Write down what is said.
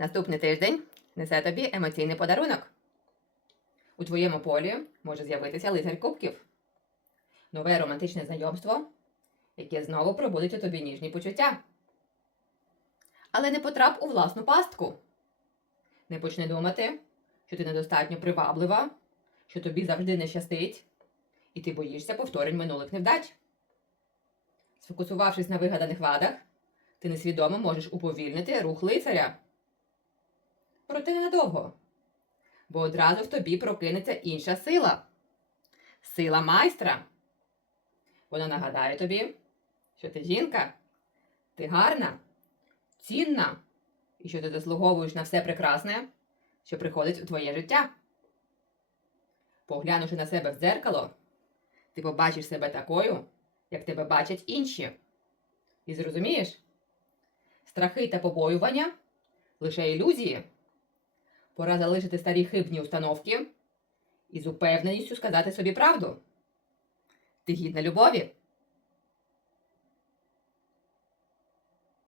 Наступний тиждень несе тобі емоційний подарунок. У твоєму полі може з'явитися лицар кубків. Нове романтичне знайомство, яке знову пробудить у тобі ніжні почуття. Але не потрап у власну пастку. Не почни думати, що ти недостатньо приваблива, що тобі завжди не щастить, і ти боїшся повторень минулих невдач. Сфокусувавшись на вигаданих вадах, ти несвідомо можеш уповільнити рух лицаря. Проте ненадовго. Бо одразу в тобі прокинеться інша сила. Сила майстра. Вона нагадає тобі, що ти жінка, ти гарна, цінна, і що ти заслуговуєш на все прекрасне, що приходить у твоє життя. Поглянувши на себе в дзеркало, ти побачиш себе такою, як тебе бачать інші. І зрозумієш, страхи та побоювання лише ілюзії. Пора залишити старі хибні установки і з упевненістю сказати собі правду. Ти гідна любові.